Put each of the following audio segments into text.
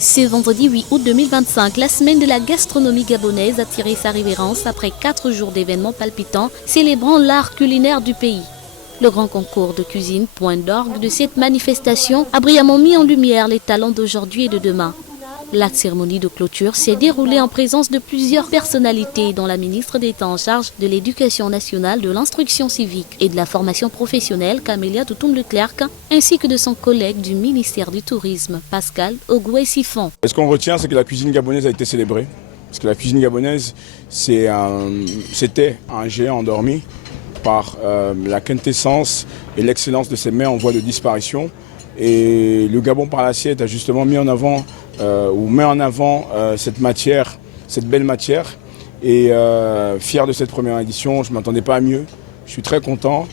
Ce vendredi 8 août 2025, la semaine de la gastronomie gabonaise a tiré sa révérence après 4 jours d'événements palpitants célébrant l'art culinaire du pays. Le grand concours de cuisine, point d'orgue de cette manifestation, a brillamment mis en lumière les talents d'aujourd'hui et de demain. La cérémonie de clôture s'est déroulée en présence de plusieurs personnalités, dont la ministre d'État en charge de l'Éducation nationale, de l'instruction civique et de la formation professionnelle, Camélia Toutoum-Leclerc, ainsi que de son collègue du ministère du Tourisme, Pascal Ogoué-Siphon. Ce qu'on retient, c'est que la cuisine gabonaise a été célébrée. Parce que la cuisine gabonaise, c'était un géant endormi par la quintessence et l'excellence de ses mets en voie de disparition. Et le Gabon par l'assiette a justement mis en avant cette matière, cette belle matière. Et fier de cette première édition, je ne m'attendais pas à mieux. Je suis très content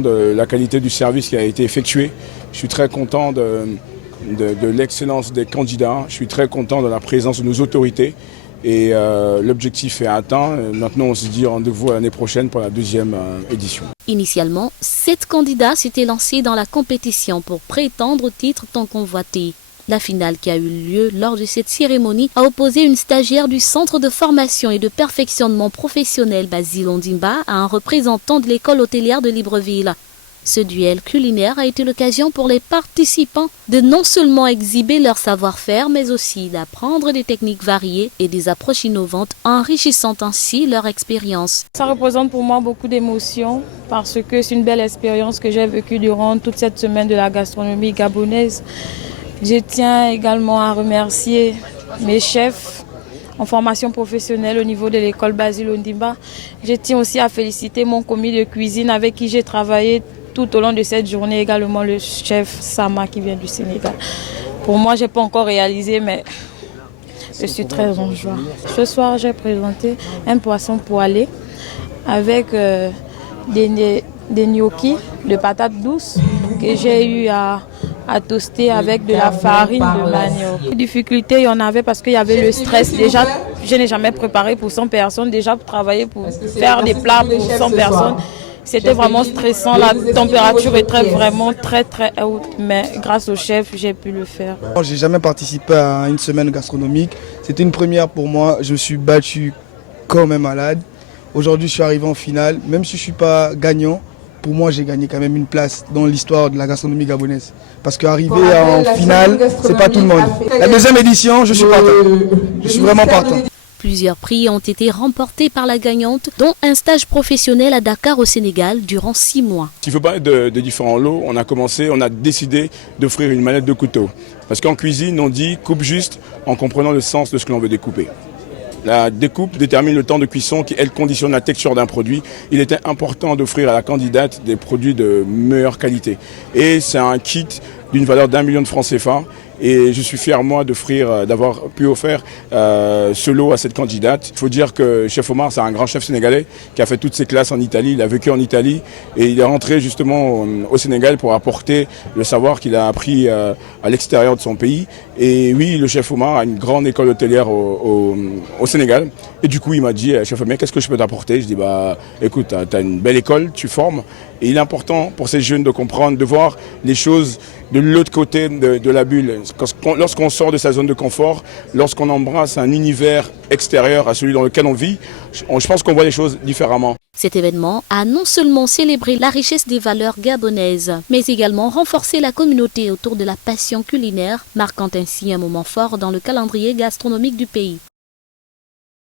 de la qualité du service qui a été effectué. Je suis très content de l'excellence des candidats. Je suis très content de la présence de nos autorités. Et l'objectif est atteint. Maintenant, on se dit rendez-vous l'année prochaine pour la deuxième édition. Initialement, 7 candidats s'étaient lancés dans la compétition pour prétendre au titre tant convoité. La finale qui a eu lieu lors de cette cérémonie a opposé une stagiaire du Centre de formation et de perfectionnement professionnel Basile Ondimba à un représentant de l'école hôtelière de Libreville. Ce duel culinaire a été l'occasion pour les participants de non seulement exhiber leur savoir-faire, mais aussi d'apprendre des techniques variées et des approches innovantes, enrichissant ainsi leur expérience. Ça représente pour moi beaucoup d'émotions parce que c'est une belle expérience que j'ai vécue durant toute cette semaine de la gastronomie gabonaise. Je tiens également à remercier mes chefs en formation professionnelle au niveau de l'école Basile Ondimba. Je tiens aussi à féliciter mon commis de cuisine avec qui j'ai travaillé tout au long de cette journée, également le chef Sama qui vient du Sénégal. Pour moi, je n'ai pas encore réalisé, mais je suis très en joie. Ce soir, j'ai présenté un poisson poêlé avec des gnocchis de patates douces que j'ai eu à toaster avec de la farine de manioc. Les difficultés, il y en avait parce qu'il y avait le stress. Déjà, je n'ai jamais préparé pour 100 personnes. Déjà, pour travailler, pour faire des plats pour 100 personnes, c'était vraiment stressant. La température était vraiment très haute. Mais grâce au chef, j'ai pu le faire. Je n'ai jamais participé à une semaine gastronomique. C'était une première pour moi. Je me suis battu comme un malade. Aujourd'hui, je suis arrivé en finale. Même si je ne suis pas gagnant, pour moi, j'ai gagné quand même une place dans l'histoire de la gastronomie gabonaise. Parce qu'arriver en finale, c'est pas tout le monde. La deuxième édition, je suis partant. Je suis vraiment partant. Plusieurs prix ont été remportés par la gagnante, dont un stage professionnel à Dakar au Sénégal durant 6 mois. S'il faut parler de différents lots, on a décidé d'offrir une manette de couteau. Parce qu'en cuisine, on dit coupe juste en comprenant le sens de ce que l'on veut découper. La découpe détermine le temps de cuisson qui, elle, conditionne la texture d'un produit. Il était important d'offrir à la candidate des produits de meilleure qualité. Et c'est un kit d'une valeur d'1 million de francs CFA. Et je suis fier, moi, d'avoir pu offrir ce lot à cette candidate. Il faut dire que Chef Omar, c'est un grand chef sénégalais qui a fait toutes ses classes en Italie. Il a vécu en Italie et il est rentré justement au Sénégal pour apporter le savoir qu'il a appris à l'extérieur de son pays. Et oui, le Chef Omar a une grande école hôtelière au Sénégal. Et du coup, il m'a dit, Chef Omar, qu'est-ce que je peux t'apporter? Je dis, écoute, tu as une belle école, tu formes. Et il est important pour ces jeunes de comprendre, de voir les choses de l'autre côté de la bulle. Lorsqu'on sort de sa zone de confort, lorsqu'on embrasse un univers extérieur à celui dans lequel on vit, je pense qu'on voit les choses différemment. Cet événement a non seulement célébré la richesse des valeurs gabonaises, mais également renforcé la communauté autour de la passion culinaire, marquant ainsi un moment fort dans le calendrier gastronomique du pays.